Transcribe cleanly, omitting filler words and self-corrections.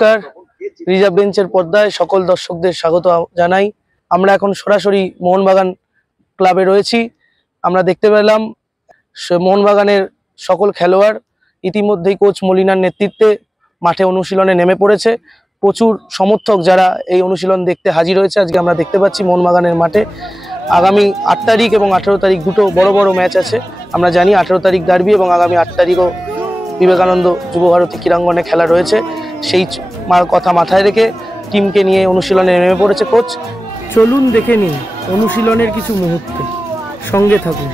নমস্কার, রিজার্ভ বেঞ্চের পর্দায় সকল দর্শকদের স্বাগত জানাই। আমরা এখন সরাসরি মোহনবাগান ক্লাবে রয়েছি। আমরা দেখতে পেলাম মোহনবাগানের সকল খেলোয়াড় ইতিমধ্যেই কোচ মলিনার নেতৃত্বে মাঠে অনুশীলনে নেমে পড়েছে। প্রচুর সমর্থক যারা এই অনুশীলন দেখতে হাজির হয়েছে। আজকে আমরা দেখতে পাচ্ছি মোহনবাগানের মাঠে আগামী 8 তারিখ এবং 18 তারিখ দুটো বড় বড় ম্যাচ আছে। আমরা জানি 18 তারিখ ডার্বি এবং আগামী 8 তারিখও বিবেকানন্দ যুবভারতী ক্রীড়াঙ্গনে খেলা রয়েছে। সেই কথা মাথায় রেখে টিমকে নিয়ে অনুশীলনে নেমে পড়েছে কোচ। চলুন দেখে নিন অনুশীলনের কিছু মুহূর্ত, সঙ্গে থাকুন।